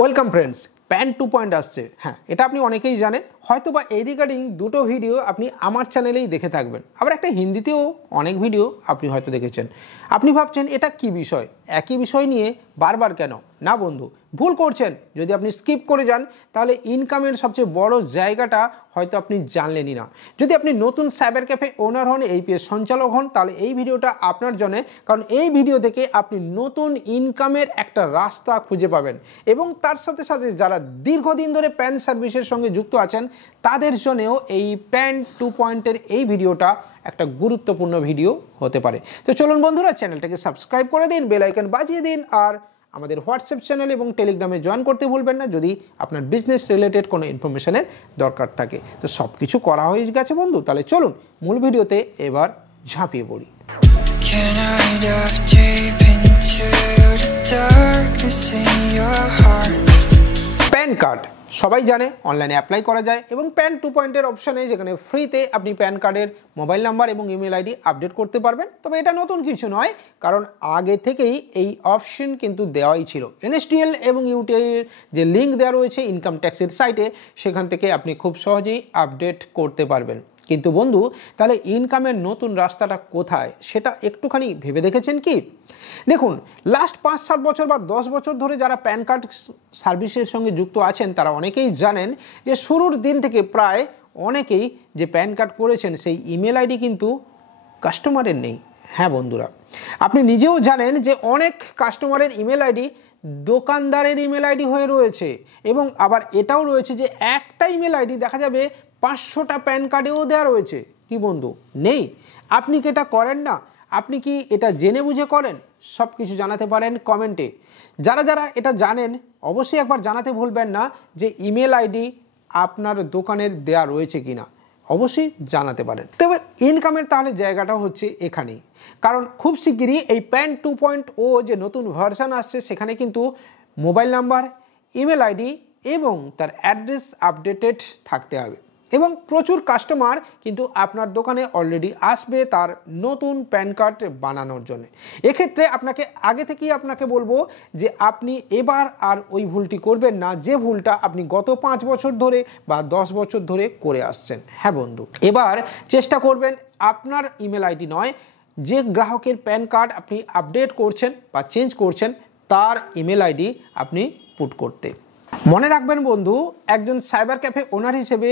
Welcome friends, pan 2 আসছে। হ্যাঁ, এটা আপনি অনেকেই জানেন, হয়তো বা এই রিগার্ডিং দুটো ভিডিও আপনি আমার চ্যানেলেই দেখে থাকবেন, আবার একটা হিন্দিতেও অনেক ভিডিও আপনি হয়তো দেখেছেন। আপনি ভাবছেন এটা কি বিষয়, একই বিষয় নিয়ে বারবার কেন? না বন্ধু, ভুল করছেন। যদি আপনি স্কিপ করে যান তাহলে ইনকামের সবচেয়ে বড় জায়গাটা হয়তো আপনি জানলেনই না। যদি আপনি নতুন সাইবার ক্যাফে ওনার হন, এইপিএস সঞ্চালক হন, তাহলে এই ভিডিওটা আপনার জন্য, কারণ এই ভিডিও থেকে আপনি নতুন ইনকামের একটা রাস্তা খুঁজে পাবেন এবং তার সাথে সাথে যারা দীর্ঘদিন ধরে প্যান সার্ভিসের সঙ্গে যুক্ত আছেন তাদের জন্যও এই প্যান 2 এই ভিডিওটা একটা গুরুত্বপূর্ণ ভিডিও হতে পারে। তো চলুন বন্ধুরা, চ্যানেলটাকে সাবস্ক্রাইব করে দিন, বেল আইকন বাজিয়ে দিন, আর আমাদের হোয়াটসঅ্যাপ চ্যানেল এবং টেলিগ্রামে জয়েন করতে ভুলবেন না যদি আপনার বিজনেস রিলেটেড কোনো ইনফরমেশনের দরকার থাকে। তো সব কিছু করা হয়ে গেছে বন্ধু, তাহলে চলুন মূল ভিডিওতে এবার ঝাঁপিয়ে পড়ি। প্যান কার্ড সবাই জানে অনলাইনে অ্যাপ্লাই করা যায় এবং প্যান 2 অপশানে, যেখানে ফ্রিতে আপনি প্যান কার্ডের মোবাইল নাম্বার এবং ইমেল আইডি আপডেট করতে পারবেন। তবে এটা নতুন কিছু নয়, কারণ আগে থেকেই এই অপশন কিন্তু দেওয়াই ছিল। এনএসডিএল এবং ইউটিআইয়ের যে লিঙ্ক দেওয়া রয়েছে ইনকাম ট্যাক্সের সাইটে, সেখান থেকে আপনি খুব সহজেই আপডেট করতে পারবেন। কিন্তু বন্ধু, তাহলে ইনকামের নতুন রাস্তাটা কোথায় সেটা একটুখানি ভেবে দেখেছেন কি? দেখুন, লাস্ট 5-7 বছর বা 10 বছর ধরে যারা প্যান কার্ড সার্ভিসের সঙ্গে যুক্ত আছেন তারা অনেকেই জানেন যে শুরুর দিন থেকে প্রায় অনেকেই যে প্যান কার্ড করেছেন সেই ইমেল আইডি কিন্তু কাস্টমারের নেই। হ্যাঁ বন্ধুরা, আপনি নিজেও জানেন যে অনেক কাস্টমারের ইমেল আইডি দোকানদারের ইমেল আইডি হয়ে রয়েছে এবং আবার এটাও রয়েছে যে একটা ইমেল আইডি দেখা যাবে 500টা প্যান কার্ডেও দেওয়া রয়েছে। কি বন্ধু, নেই? আপনি কি এটা করেন না? আপনি কি এটা জেনে বুঝে করেন? সব কিছু জানাতে পারেন কমেন্টে। যারা যারা এটা জানেন অবশ্যই একবার জানাতে ভুলবেন না যে ইমেল আইডি আপনার দোকানের দেয়া রয়েছে কিনা, অবশ্যই জানাতে পারেন। তবে ইনকামের তাহলে জায়গাটা হচ্ছে এখানেই, কারণ খুব শিগগিরই এই প্যান 2.0 যে নতুন ভার্সন আসছে সেখানে কিন্তু মোবাইল নাম্বার, ইমেল আইডি এবং তার অ্যাড্রেস আপডেটেড থাকতে হবে এবং প্রচুর কাস্টমার কিন্তু আপনার দোকানে অলরেডি আসবে তার নতুন প্যান কার্ড বানানোর জন্য। এক্ষেত্রে আপনাকে আগে থেকেই আপনাকে বলবো যে আপনি এবার আর ওই ভুলটি করবেন না যে ভুলটা আপনি গত 5 বছর ধরে বা 10 বছর ধরে করে আসছেন। হ্যাঁ বন্ধু, এবার চেষ্টা করবেন আপনার ইমেল আইডি নয়, যে গ্রাহকের প্যান কার্ড আপনি আপডেট করছেন বা চেঞ্জ করছেন তার ইমেল আইডি আপনি পুট করতে। মনে রাখবেন বন্ধু, একজন সাইবার ক্যাফে ওনার হিসেবে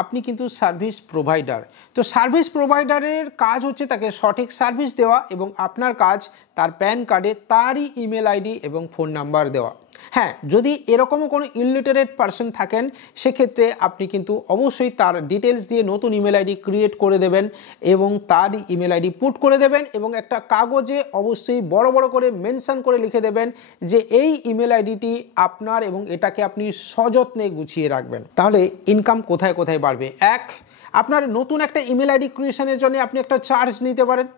আপনি কিন্তু সার্ভিস প্রোভাইডার। তো সার্ভিস প্রোভাইডারের কাজ হচ্ছে তাকে সঠিক সার্ভিস দেওয়া এবং আপনার কাজ তার প্যান কার্ডে তারই ইমেল আইডি এবং ফোন নাম্বার দেওয়া। হ্যাঁ, যদি এরকমও কোনো ইলিটারেট পারসন থাকেন সেক্ষেত্রে আপনি কিন্তু অবশ্যই তার ডিটেলস দিয়ে নতুন ইমেল আইডি ক্রিয়েট করে দেবেন এবং তার ইমেল আইডি পুট করে দেবেন এবং একটা কাগজে অবশ্যই বড় বড় করে মেনশন করে লিখে দেবেন যে এই ইমেল আইডিটি আপনার এবং এটাকে আপনি সযত্নে গুছিয়ে রাখবেন। তাহলে ইনকাম কোথায় কোথায় বাড়বে? এক, আপনার নতুন একটা ইমেল আইডি ক্রিয়েশনের জন্য আপনি একটা চার্জ নিতে পারেন,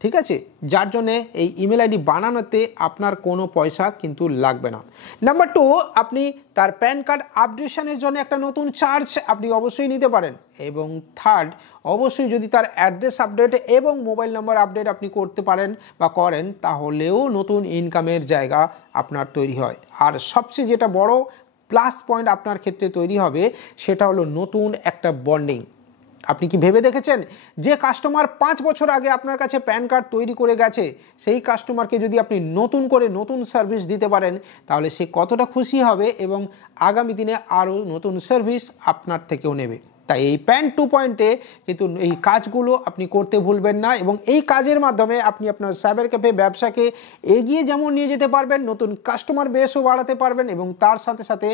ঠিক আছে, যার জন্যে এই ইমেল আইডি বানানোতে আপনার কোনো পয়সা কিন্তু লাগবে না। নাম্বার 2, আপনি তার প্যান কার্ড আপডেশনের জন্য একটা নতুন চার্জ আপনি অবশ্যই নিতে পারেন এবং থার্ড, অবশ্যই যদি তার অ্যাড্রেস আপডেট এবং মোবাইল নাম্বার আপডেট আপনি করতে পারেন বা করেন তাহলেও নতুন ইনকামের জায়গা আপনার তৈরি হয়। আর সবচেয়ে যেটা বড় প্লাস পয়েন্ট আপনার ক্ষেত্রে তৈরি হবে সেটা হলো নতুন একটা বন্ডিং। আপনি কি ভেবে দেখেছেন যে কাস্টমার 5 বছর আগে আপনার কাছে প্যান কার্ড তৈরি করে গেছে, সেই কাস্টমারকে যদি আপনি নতুন করে নতুন সার্ভিস দিতে পারেন তাহলে সে কতটা খুশি হবে এবং আগামী দিনে আরও নতুন সার্ভিস আপনার থেকেও নেবে। তাই এই প্যান 2 কিন্তু এই কাজগুলো আপনি করতে ভুলবেন না এবং এই কাজের মাধ্যমে আপনি আপনার সাইবার ক্যাফে ব্যবসাকে এগিয়ে যেমন নিয়ে যেতে পারবেন, নতুন কাস্টমার বেসও বাড়াতে পারবেন এবং তার সাথে সাথে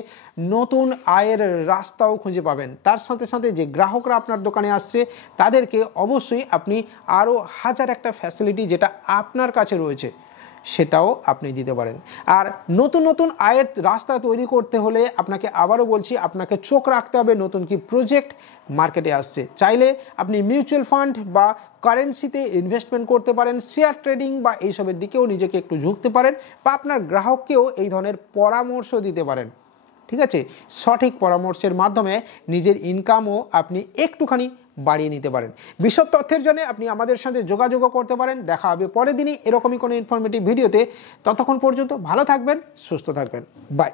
নতুন আয়ের রাস্তাও খুঁজে পাবেন। তার সাথে সাথে যে গ্রাহকরা আপনার দোকানে আসছে তাদেরকে অবশ্যই আপনি আরও হাজার একটা ফ্যাসিলিটি যেটা আপনার কাছে রয়েছে সেটাও আপনি দিতে পারেন। আর নতুন নতুন আয়ের রাস্তা তৈরি করতে হলে আপনাকে আবারও বলছি, আপনাকে চোখ রাখতে হবে নতুন কি প্রজেক্ট মার্কেটে আসছে। চাইলে আপনি মিউচুয়াল ফান্ড বা কারেন্সিতে ইনভেস্টমেন্ট করতে পারেন, শেয়ার ট্রেডিং বা এইসবের দিকেও নিজেকে একটু ঝুঁকতে পারেন বা আপনার গ্রাহককেও এই ধরনের পরামর্শ দিতে পারেন। ঠিক আছে, সঠিক পরামর্শের মাধ্যমে নিজের ইনকামও আপনি একটুখানি বাড়িয়ে নিতে পারেন। বিশদ তথ্যের জন্য আপনি আমাদের সাথে যোগাযোগও করতে পারেন। দেখা হবে পরের দিনই এরকমই কোনো ইনফরমেটিভ ভিডিওতে। ততক্ষণ পর্যন্ত ভালো থাকবেন, সুস্থ থাকবেন। বাই।